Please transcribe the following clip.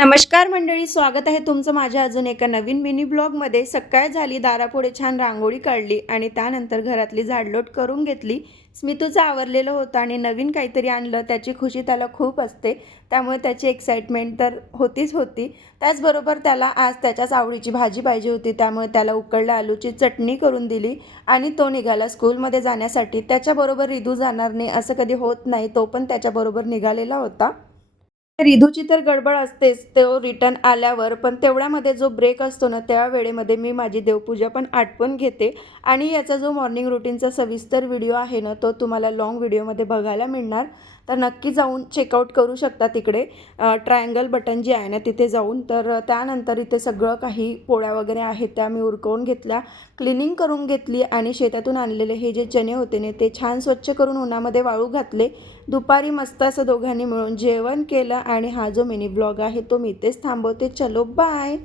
नमस्कार मंडळी, स्वागत आहे तुमचं माझ्या अजून एका नवीन मिनी ब्लॉगमध्ये. सकाळ झाली, दारापुढे छान रांगोळी काढली आणि त्यानंतर घरातली झाडलोट करून घेतली. स्मितूचं आवरलेलं होतं आणि नवीन काहीतरी आणलं त्याची खुशी त्याला खूप असते, त्यामुळे त्याची एक्साइटमेंट तर होतीच होती. त्याचबरोबर त्याला आज त्याच्याच आवडीची भाजी पाहिजे होती, त्यामुळे त्याला उकडल्या आलूची चटणी करून दिली आणि तो निघाला स्कूलमध्ये जाण्यासाठी. त्याच्याबरोबर रिधू जाणार नाही असं कधी होत नाही, तो पण त्याच्याबरोबर निघालेला होता. रिधूची तर गडबड असतेच, तो रिटर्न आल्यावर. पण तेवढ्यामध्ये जो ब्रेक असतो ना, त्या वेळेमध्ये मी माझी देवपूजा पण आटपून घेते आणि याचा जो मॉर्निंग रुटीनचा सविस्तर व्हिडिओ आहे ना, तो तुम्हाला लाँग व्हिडिओमध्ये बघायला मिळणार. तर नक्की जाऊन चेकआउट करू शकता तिकडे. ट्रायंगल बटन जे आहे ना, तिथे जाऊन. तर त्यानंतर इथे सगळं काही पोळ्या वगैरे आहेत त्या मी उरकवून घेतल्या, क्लिनिंग करून घेतली आणि शेतातून आणलेले हे जे चणे होते ना, ते छान स्वच्छ करून उन्हामध्ये वाळू घातले. दुपारी मस्त असं दोघांनी मिळून जेवण केलं आणि हा जो मिनी ब्लॉग आहे तो मी इथेच थांबवते. चलो बाय.